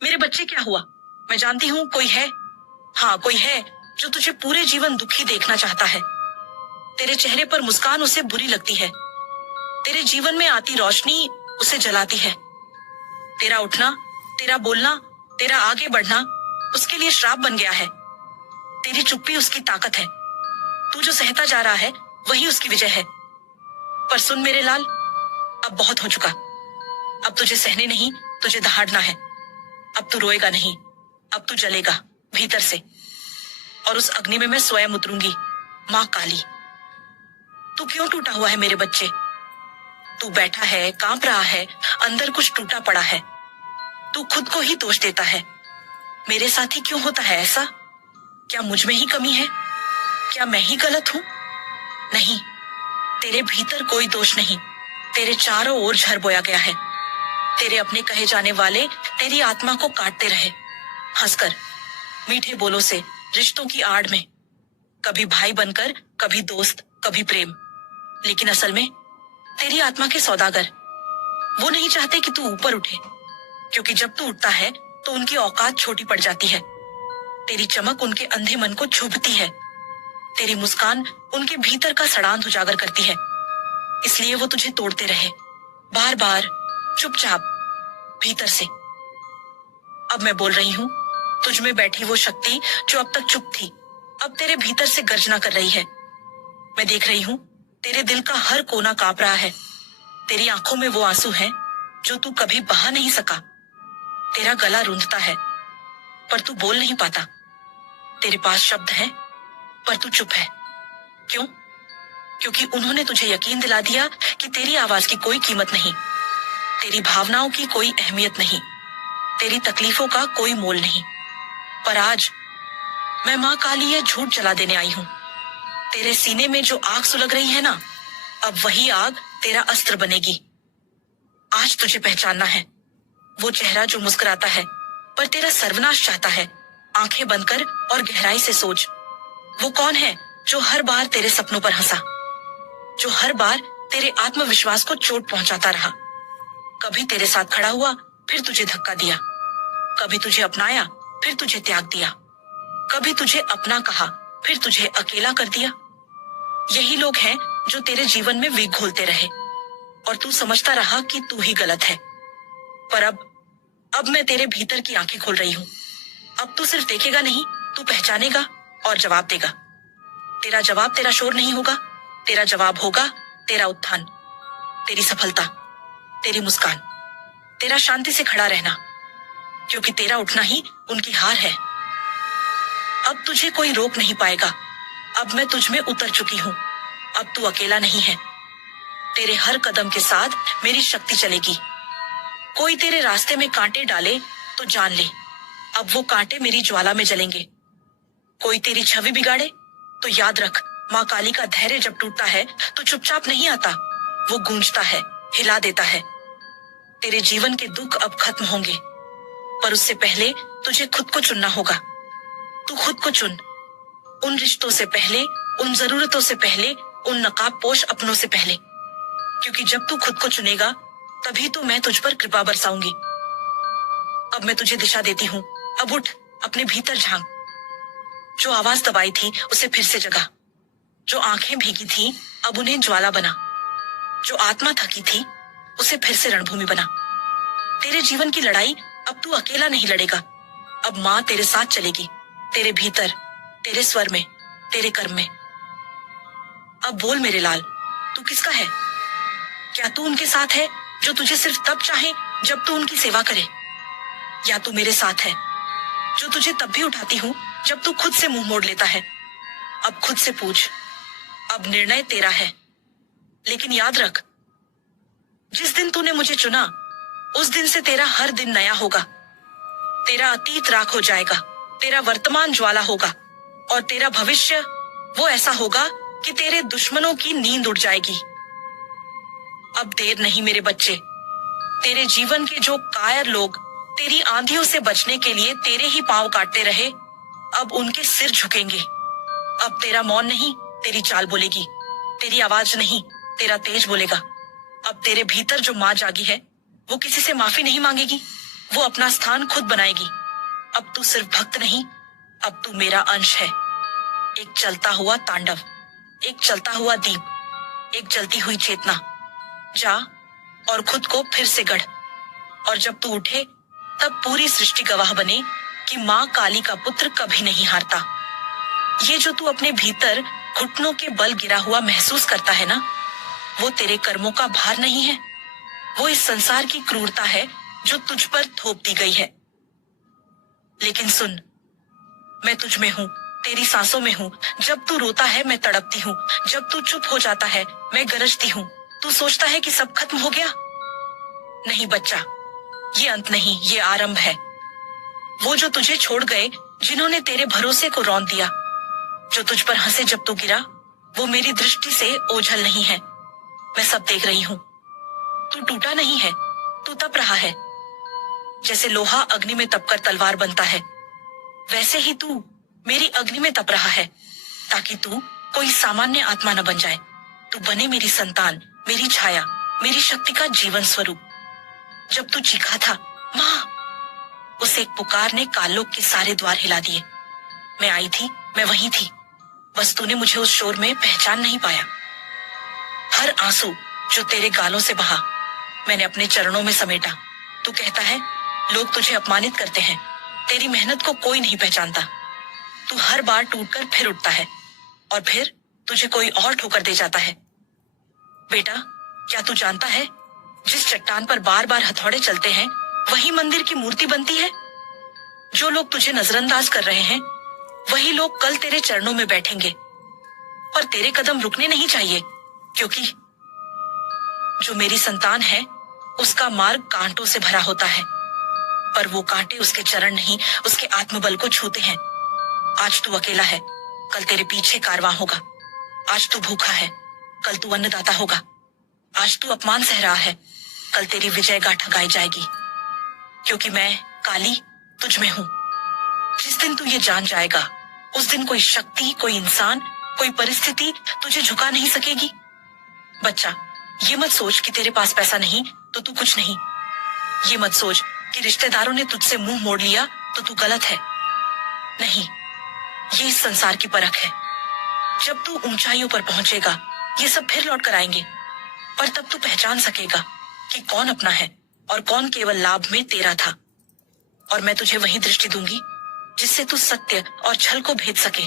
मेरे बच्चे क्या हुआ? मैं जानती हूँ कोई है। हाँ, कोई है जो तुझे पूरे जीवन दुखी देखना चाहता है। तेरे चेहरे पर मुस्कान उसे बुरी लगती है। तेरे जीवन में आती रोशनी उसे जलाती है। तेरा उठना, तेरा बोलना, तेरा आगे बढ़ना उसके लिए श्राप बन गया है। तेरी चुप्पी उसकी ताकत है। तू जो सहता जा रहा है वही उसकी विजय है। पर सुन मेरे लाल, अब बहुत हो चुका। अब तुझे सहने नहीं, तुझे दहाड़ना है। अब तू रोएगा नहीं, अब तू जलेगा भीतर से। और उस अग्नि में मैं स्वयं उतरूंगी, माँ काली। तू क्यों टूटा हुआ है मेरे बच्चे? तू बैठा है, कांप रहा है, अंदर कुछ टूटा पड़ा है। तू खुद को ही दोष देता है। मेरे साथ ही क्यों होता है ऐसा? क्या मुझ में ही कमी है? क्या मैं ही गलत हूं? नहीं, तेरे भीतर कोई दोष नहीं। तेरे चारों ओर झर बोया गया है। तेरे अपने कहे जाने वाले तेरी आत्मा को काटते रहे, हंसकर, मीठे बोलों से, रिश्तों की आड़ में। कभी भाई बनकर, कभी दोस्त, कभी प्रेम। लेकिन असल में तेरी आत्मा के सौदागर वो नहीं चाहते कि तू ऊपर उठे, क्योंकि जब तू उठता है तो उनकी औकात छोटी पड़ जाती है। तेरी चमक उनके अंधे मन को छुभती है। तेरी मुस्कान उनके भीतर का सड़ांध उजागर करती है। इसलिए वो तुझे तोड़ते रहे, बार बार, चुपचाप, भीतर से। अब मैं बोल रही हूँ, तुझ में बैठी वो शक्ति जो अब तक चुप थी, अब तेरे भीतर से गर्जना कर रही है। मैं देख रही हूँ, तेरे दिल का हर कोना कांप रहा है। तेरी आंखों में वो आंसू हैं जो तू कभी बहा नहीं सका। तेरा गला रूंधता है पर तू बोल नहीं पाता। तेरे पास शब्द हैं पर तू चुप है। क्यों? क्योंकि उन्होंने तुझे यकीन दिला दिया कि तेरी आवाज की कोई कीमत नहीं, तेरी भावनाओं की कोई अहमियत नहीं, तेरी तकलीफों का कोई मोल नहीं। पर आज मैं माँ काली यह झूठ जला देने आई हूँ। तेरे सीने में जो आग सुलग रही है ना, अब वही आग तेरा अस्त्र बनेगी। आज तुझे पहचानना है, वो चेहरा जो मुस्कुराता है पर तेरा सर्वनाश चाहता है। आंखें बंद कर और गहराई से सोच, वो कौन है जो हर बार तेरे सपनों पर हंसा, जो हर बार तेरे आत्मविश्वास को चोट पहुंचाता रहा। कभी तेरे साथ खड़ा हुआ, फिर तुझे धक्का दिया। कभी तुझे अपनाया, फिर तुझे त्याग दिया। कभी तुझे अपना कहा, फिर तुझे अकेला कर दिया। यही लोग हैं जो तेरे जीवन में वीख घोलते रहे और तू समझता रहा कि तू ही गलत है। पर अब मैं तेरे भीतर की आंखें खोल रही हूँ। अब तू सिर्फ देखेगा नहीं, तू पहचानेगा और जवाब देगा। तेरा जवाब तेरा शोर नहीं होगा, तेरा जवाब होगा तेरा उत्थान, तेरी सफलता, तेरी मुस्कान, तेरा शांति से खड़ा रहना, क्योंकि तेरा उठना ही उनकी हार है। अब तुझे कोई रोक नहीं पाएगा। अब मैं तुझ में उतर चुकी हूँ। अब तू अकेला नहीं है। तेरे हर कदम के साथ मेरी शक्ति चलेगी। कोई तेरे रास्ते में कांटे डाले तो जान ले, अब वो कांटे मेरी ज्वाला में जलेंगे। कोई तेरी छवि बिगाड़े तो याद रख, माँ काली का धैर्य जब टूटता है तो चुपचाप नहीं आता, वो गूंजता है, हिला देता है। तेरे जीवन के दुख अब खत्म होंगे, पर उससे पहले तुझे खुद को चुनना होगा। तू खुद को चुन, उन रिश्तों से पहले, उन जरूरतों से पहले, उन नकाबपोश अपनों से पहले। क्योंकि जब तू खुद को चुनेगा तभी तो मैं तुझ पर कृपा बरसाऊंगी। अब मैं तुझे दिशा देती हूँ। अब उठ, अपने भीतर झांक। जो आवाज दबाई थी उसे फिर से जगा। जो आंखें भीगी थी अब उन्हें ज्वाला बना। जो आत्मा थकी थी उसे फिर से रणभूमि बना। तेरे जीवन की लड़ाई अब तू अकेला नहीं लड़ेगा। अब माँ तेरे साथ चलेगी, तेरे भीतर, तेरे स्वर में, तेरे कर्म में। अब बोल मेरे लाल, तू किसका है? क्या तू उनके साथ है जो तुझे सिर्फ तब चाहे जब तू उनकी सेवा करे, या तू मेरे साथ है जो तुझे तब भी उठाती हूँ जब तू खुद से मुंह मोड़ लेता है? अब खुद से पूछ, अब निर्णय तेरा है। लेकिन याद रख, जिस दिन तूने मुझे चुना उस दिन से तेरा हर दिन नया होगा। तेरा अतीत राख हो जाएगा, तेरा वर्तमान ज्वाला होगा और तेरा भविष्य वो ऐसा होगा कि तेरे दुश्मनों की नींद उड़ जाएगी। अब देर नहीं मेरे बच्चे। तेरे जीवन के जो कायर लोग तेरी आंधियों से बचने के लिए तेरे ही पांव काटते रहे, अब उनके सिर झुकेंगे। अब तेरा मौन नहीं, तेरी चाल बोलेगी। तेरी आवाज नहीं, तेरा तेज बोलेगा। अब तेरे भीतर जो माँ जागी है वो किसी से माफी नहीं मांगेगी, वो अपना स्थान खुद बनाएगी। अब तू सिर्फ भक्त नहीं, अब तू मेरा अंश है। एक चलता हुआ तांडव, एक चलता हुआ दीप, एक जलती हुई चेतना। जा और खुद को फिर से गढ़, और जब तू उठे तब पूरी सृष्टि गवाह बने कि माँ काली का पुत्र कभी नहीं हारता। ये जो तू अपने भीतर घुटनों के बल गिरा हुआ महसूस करता है ना, वो तेरे कर्मों का भार नहीं है, वो इस संसार की क्रूरता है जो तुझ पर थोप दी गई है। लेकिन सुन, मैं तुझ में हूँ, तेरी सांसों में हूँ। जब तू रोता है मैं तड़पती हूँ, जब तू चुप हो जाता है मैं गरजती हूँ। तू सोचता है कि सब खत्म हो गया? नहीं बच्चा, ये अंत नहीं, ये आरंभ है। वो जो तुझे छोड़ गए, जिन्होंने तेरे भरोसे को रौंद दिया, जो तुझ पर हंसे जब तू गिरा, वो मेरी दृष्टि से ओझल नहीं है। मैं सब देख रही हूँ। तू टूटा नहीं है, तू तप रहा है। जैसे लोहा अग्नि में तपकर तलवार बनता है, वैसे ही तू मेरी अग्नि में तप रहा है, ताकि तू कोई सामान्य आत्मा न बन जाए। तू बने मेरी संतान, मेरी छाया, मेरी शक्ति का जीवन स्वरूप। जब तू चीखा था माँ, उस एक पुकार ने कालोक के सारे द्वार हिला दिए। मैं आई थी, मैं वहीं थी, बस तूने मुझे उस शोर में पहचान नहीं पाया। हर आंसू जो तेरे गालों से बहा, मैंने अपने चरणों में समेटा। तू कहता है लोग तुझे अपमानित करते हैं, तेरी मेहनत को कोई नहीं पहचानता। तू हर बार टूटकर फिर उठता है, और फिर तुझे कोई और ठोकर दे जाता है। बेटा, क्या तू जानता है, जिस चट्टान पर बार बार हथौड़े चलते हैं, वही मंदिर की मूर्ति बनती है। जो लोग तुझे नजरअंदाज कर रहे हैं, वही लोग कल तेरे चरणों में बैठेंगे। पर तेरे कदम रुकने नहीं चाहिए, क्योंकि जो मेरी संतान है, उसका मार्ग कांटों से भरा होता है, पर वो कांटे उसके चरण नहीं, उसके आत्मबल को छूते हैं। आज तू अकेला है, कल तेरे पीछे कारवां होगा। आज तू भूखा है, कल तू अन्नदाता होगा। आज तू अपमान सह रहा है, कल तेरी विजय गाथा गाई जाएगी। क्योंकि मैं काली तुझ में हूँ। जिस दिन तू ये जान जाएगा, उस दिन कोई शक्ति, कोई इंसान, कोई परिस्थिति तुझे झुका नहीं सकेगी। बच्चा, ये मत सोच कि तेरे पास पैसा नहीं तो तू कुछ नहीं। ये मत सोच कि रिश्तेदारों ने तुझसे मुंह मोड़ लिया तो तू गलत है। नहीं, ये इस संसार की परख है। जब तू ऊंचाइयों पर पहुंचेगा, ये सब फिर लौट कर आएंगे, पर तब तू पहचान सकेगा कि कौन अपना है और कौन केवल लाभ में तेरा था। और मैं तुझे वही दृष्टि दूंगी जिससे तू सत्य और छल को भेद सके।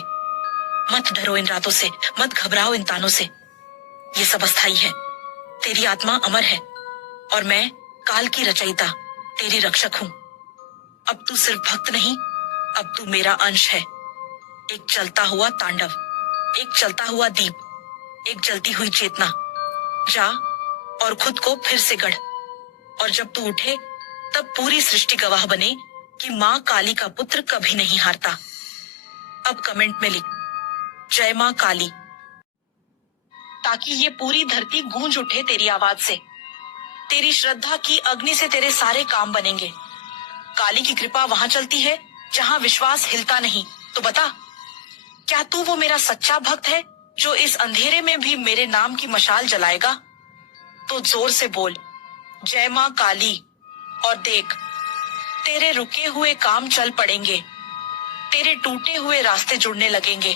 मत डरो इन रातों से, मत घबराओ इन तानों से। ये सब अस्थाई है। तेरी आत्मा अमर है, और मैं काल की रचयिता, तेरी रक्षक हूँ। अब तू सिर्फ भक्त नहीं, अब तू मेरा अंश है। एक चलता हुआ तांडव, एक चलता हुआ दीप, एक जलती हुई चेतना। जा और खुद को फिर से गढ़, और जब तू उठे तब पूरी सृष्टि गवाह बने कि माँ काली का पुत्र कभी नहीं हारता। अब कमेंट में लिख जय माँ काली, ताकि ये पूरी धरती गूंज उठे तेरी आवाज से। तेरी श्रद्धा की अग्नि से तेरे सारे काम बनेंगे। काली की कृपा वहां चलती है जहां विश्वास हिलता नहीं। तो बता, क्या तू वो मेरा सच्चा भक्त है जो इस अंधेरे में भी मेरे नाम की मशाल जलाएगा? तो जोर से बोल जय माँ काली, और देख तेरे रुके हुए काम चल पड़ेंगे, तेरे टूटे हुए रास्ते जुड़ने लगेंगे,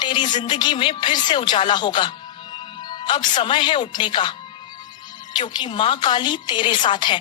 तेरी जिंदगी में फिर से उजाला होगा। अब समय है उठने का, क्योंकि माँ काली तेरे साथ है।